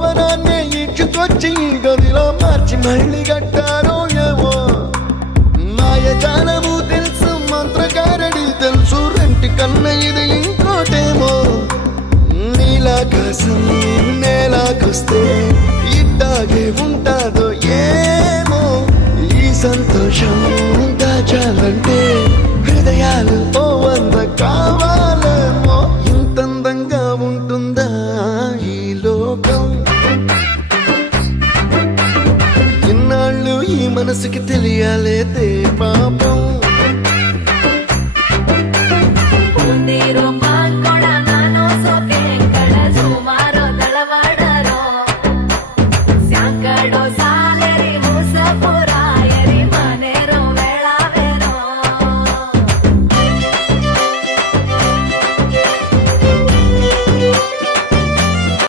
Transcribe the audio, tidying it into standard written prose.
భవనాన్ని ఇచ్చుకొచ్చి గదిలో మార్చి మళ్ళీ కట్టారో ఏమో మాయజాలము తెలుసు మంత్రకారడి తెలుసు రెంటి కన్న ఇది ఇంకోటేమో నీలాకాశం నేలాకొస్తే ఇట్టాగే ఉంటాదో ఏమో ఈ సంతోషం దాచాలంటే హృదయాలు ఓ వంద కావాలేమో ఇంతందంగా ఉంటుందా ఈ లోకం ఇన్నాళ్ళు ఈ మనసుకి తెలియాలే